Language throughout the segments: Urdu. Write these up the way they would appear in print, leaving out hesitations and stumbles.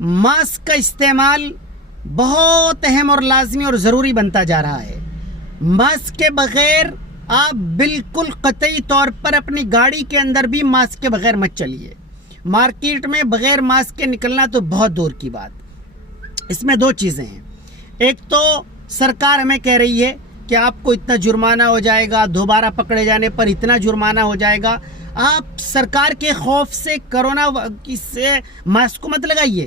ماسک کا استعمال بہت اہم اور لازمی اور ضروری بنتا جا رہا ہے. ماسک کے بغیر آپ بالکل قطعی طور پر اپنی گاڑی کے اندر بھی ماسک کے بغیر مت چلیے. مارکیٹ میں بغیر ماسک کے نکلنا تو بہت دور کی بات. اس میں دو چیزیں ہیں. ایک تو سرکار ہمیں کہہ رہی ہے کہ آپ کو اتنا جرمانہ ہو جائے گا, دوبارہ پکڑے جانے پر اتنا جرمانہ ہو جائے گا. آپ سرکار کے خوف سے کرونا سے ماسک کو مت لگائیے.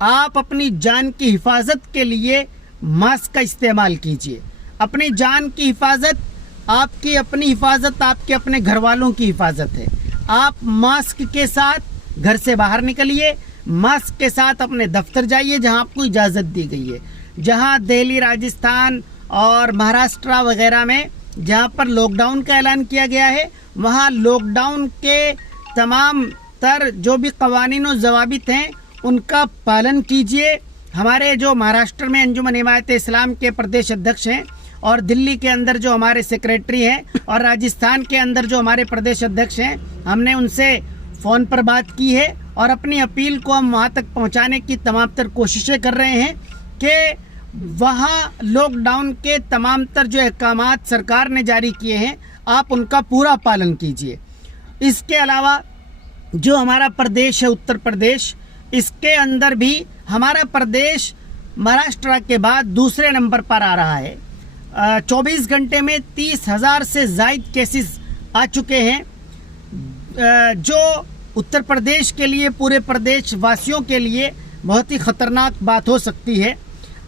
آپ اپنی جان کی حفاظت کے لیے ماسک کا استعمال کیجیے. اپنی جان کی حفاظت, آپ کی اپنی حفاظت, آپ کے اپنے گھر والوں کی حفاظت ہے. آپ ماسک کے ساتھ گھر سے باہر نکلیے, ماسک کے ساتھ اپنے دفتر جائیے جہاں آپ کو اجازت دی گئی ہے. جہاں دہلی, راجستھان اور مہاراشٹرا وغیرہ میں جہاں پر لاک ڈاؤن کا اعلان کیا گیا ہے, وہاں لاک ڈاؤن کے تمام تر جو بھی قوانین و ضوابط ہیں ان کا پالن کیجیے. ہمارے جو مہاراشٹر میں انجمن حمایت اسلام کے پردیش ادھیکش ہیں, اور دلی کے اندر جو ہمارے سیکریٹری ہیں, اور راجستھان کے اندر جو ہمارے پردیش ادھیکش ہیں, ہم نے ان سے فون پر بات کی ہے اور اپنی اپیل کو ہم وہاں تک پہنچانے کی تمام تر کوششیں کر رہے ہیں کہ وہاں لاک ڈاؤن کے تمام تر جو احکامات سرکار نے جاری کیے ہیں آپ ان کا پورا پالن کیجیے. اس کے علاوہ جو ہمارا پردیش ہے اتر پردیش, اس کے اندر بھی ہمارا پردیش مہاراشٹرا کے بعد دوسرے نمبر پر آ رہا ہے. 24 گھنٹے میں 30,000 سے زائد کیسز آ چکے ہیں, جو اتر پردیش کے لیے, پورے پردیش واسیوں کے لیے بہت ہی خطرناک بات ہو سکتی ہے.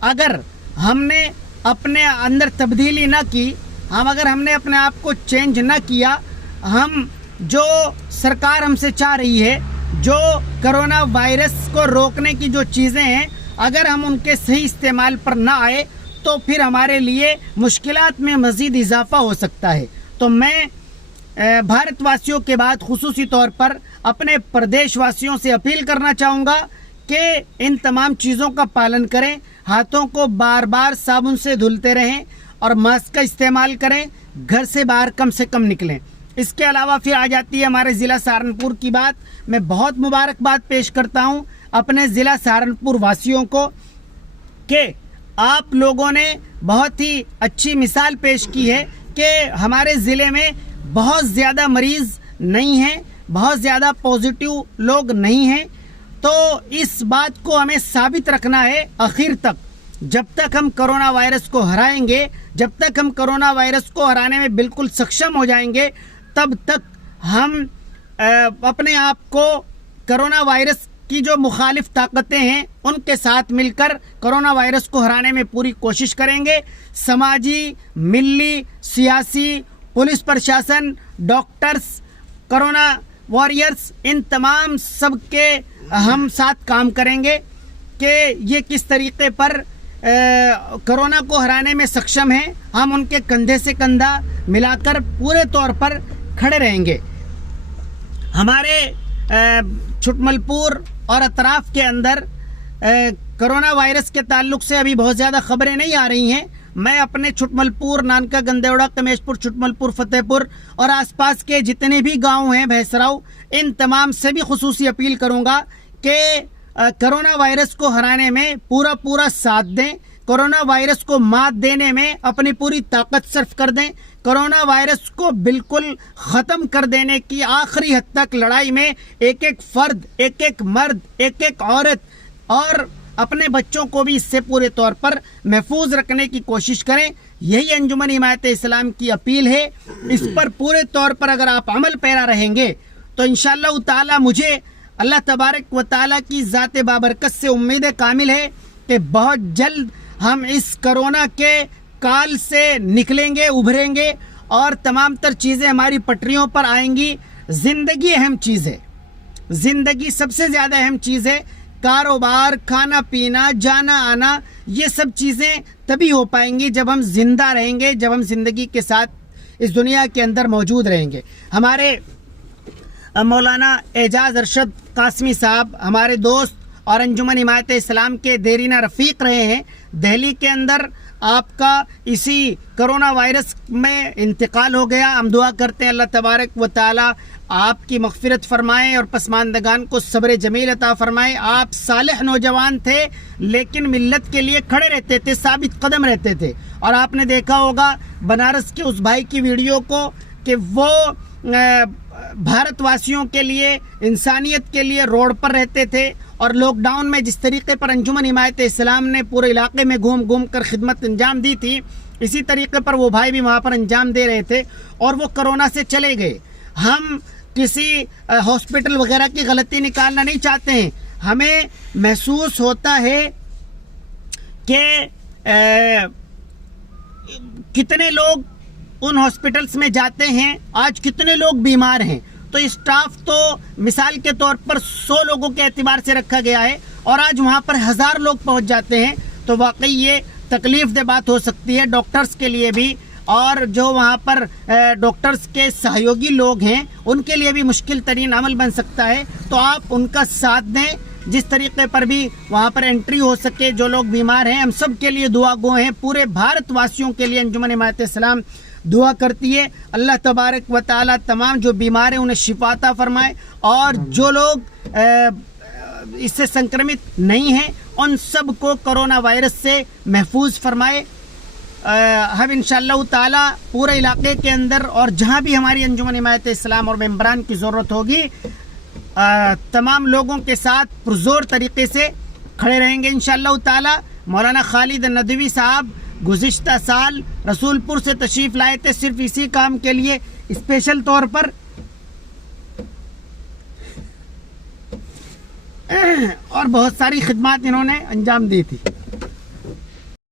اگر ہم نے اپنے اندر تبدیلی نہ کی, ہم نے اپنے آپ کو چینج نہ کیا, ہم جو سرکار ہم سے چاہ رہی ہے, جو کرونا وائرس کو روکنے کی جو چیزیں ہیں, اگر ہم ان کے صحیح استعمال پر نہ آئے تو پھر ہمارے لیے مشکلات میں مزید اضافہ ہو سکتا ہے. تو میں بھارت واسیوں کے بعد خصوصی طور پر اپنے پردیش واسیوں سے اپیل کرنا چاہوں گا کہ ان تمام چیزوں کا پالن کریں, ہاتھوں کو بار بار صابن سے دھلتے رہیں اور ماسک کا استعمال کریں, گھر سے باہر کم سے کم نکلیں. اس کے علاوہ پھر آ جاتی ہے ہمارے ضلع سہارنپور کی بات. میں بہت مبارکباد پیش کرتا ہوں اپنے ضلع سہارنپور واسیوں کو کہ آپ لوگوں نے بہت ہی اچھی مثال پیش کی ہے کہ ہمارے ضلع میں بہت زیادہ مریض نہیں ہیں, بہت زیادہ پازیٹیو لوگ نہیں ہیں. تو اس بات کو ہمیں ثابت رکھنا ہے آخر تک. جب تک ہم کرونا وائرس کو ہرائیں گے, جب تک ہم کرونا وائرس کو ہرانے میں بالکل سکشم ہو جائیں گے, تب تک ہم اپنے آپ کو کرونا وائرس کی جو مخالف طاقتیں ہیں ان کے ساتھ مل کر کرونا وائرس کو ہرانے میں پوری کوشش کریں گے. سماجی, ملی, سیاسی, پولیس پرشاسن, ڈاکٹرز, کرونا واریئرز, ان تمام سب کے ہم ساتھ کام کریں گے کہ یہ کس طریقے پر کرونا کو ہرانے میں سکشم ہیں. ہم ان کے کندھے سے کندھا ملا کر پورے طور پر کھڑے رہیں گے. ہمارے چھٹمل پور اور اطراف کے اندر کرونا وائرس کے تعلق سے ابھی بہت زیادہ خبریں نہیں آ رہی ہیں. میں اپنے چھٹمل پور, نانکا گندیوڑا, کمیش پور, چھٹمل پور, فتح پور اور آس پاس کے جتنے بھی گاؤں ہیں, بھیسراؤ, ان تمام سے بھی خصوصی اپیل کروں گا کہ کرونا وائرس کو ہرانے میں پورا ساتھ دیں, کرونا وائرس کو مات دینے میں اپنی پوری طاقت صرف کر دیں. کرونا وائرس کو بالکل ختم کر دینے کی آخری حد تک لڑائی میں ایک ایک فرد, ایک ایک مرد, ایک ایک عورت اور اپنے بچوں کو بھی اس سے پورے طور پر محفوظ رکھنے کی کوشش کریں. یہی انجمن حمایت اسلام کی اپیل ہے. اس پر پورے طور پر اگر آپ عمل پیرا رہیں گے تو انشاءاللہ تعالی مجھے اللہ تبارک و تعالی کی ذات بابرکت سے امید کامل ہے کہ بہت جلد ہم اس کرونا کے کال سے نکلیں گے, ابھریں گے اور تمام تر چیزیں ہماری پٹریوں پر آئیں گی. زندگی اہم چیز ہے, زندگی سب سے زیادہ اہم چیز ہے. کاروبار, کھانا پینا, جانا آنا, یہ سب چیزیں تبھی ہو پائیں گی جب ہم زندہ رہیں گے, جب ہم زندگی کے ساتھ اس دنیا کے اندر موجود رہیں گے. ہمارے مولانا اعجاز ارشد قاسمی صاحب ہمارے دوست اور انجمن حمایت اسلام کے دیرینہ رفیق رہے ہیں. دہلی کے اندر آپ کا اسی کرونا وائرس میں انتقال ہو گیا. ہم دعا کرتے ہیں اللہ تبارک و تعالی آپ کی مغفرت فرمائے اور پسماندگان کو صبر جمیل عطا فرمائے. آپ صالح نوجوان تھے لیکن ملت کے لیے کھڑے رہتے تھے, ثابت قدم رہتے تھے. اور آپ نے دیکھا ہوگا بنارس کے اس بھائی کی ویڈیو کو کہ وہ بھارت واسیوں کے لیے, انسانیت کے لیے روڈ پر رہتے تھے. اور لاک ڈاؤن میں جس طریقے پر انجمن حمایت اسلام نے پورے علاقے میں گھوم گھوم کر خدمت انجام دی تھی, اسی طریقے پر وہ بھائی بھی وہاں پر انجام دے رہے تھے اور وہ کرونا سے چلے گئے. ہم کسی ہاسپٹل وغیرہ کی غلطی نکالنا نہیں چاہتے ہیں. ہمیں محسوس ہوتا ہے کہ کتنے لوگ ان ہاسپٹلز میں جاتے ہیں, آج کتنے لوگ بیمار ہیں. تو اسٹاف تو مثال کے طور پر 100 لوگوں کے اعتبار سے رکھا گیا ہے اور آج وہاں پر 1000 لوگ پہنچ جاتے ہیں. تو واقعی یہ تکلیف دہ بات ہو سکتی ہے ڈاکٹرز کے لیے بھی, اور جو وہاں پر ڈاکٹرز کے سہیوگی لوگ ہیں ان کے لیے بھی مشکل ترین عمل بن سکتا ہے. تو آپ ان کا ساتھ دیں جس طریقے پر بھی وہاں پر انٹری ہو سکے. جو لوگ بیمار ہیں ہم سب کے لیے دعا گو ہیں, پورے بھارت واسیوں کے لیے انجمن حمایت اسلام دعا کرتی ہے. اللہ تبارک و تعالی تمام جو بیمار ہیں انہیں شفا عطا فرمائے, اور جو لوگ اس سے سنکرمت نہیں ہیں ان سب کو کرونا وائرس سے محفوظ فرمائے. ہم انشاءاللہ تعالی پورے علاقے کے اندر اور جہاں بھی ہماری انجمن حمایت اسلام اور ممبران کی ضرورت ہوگی تمام لوگوں کے ساتھ پرزور طریقے سے کھڑے رہیں گے انشاءاللہ تعالی. مولانا خالد ندوی صاحب گزشتہ سال رسول پور سے تشریف لائے تھے صرف اسی کام کے لیے, اسپیشل طور پر, اور بہت ساری خدمات انہوں نے انجام دی تھی.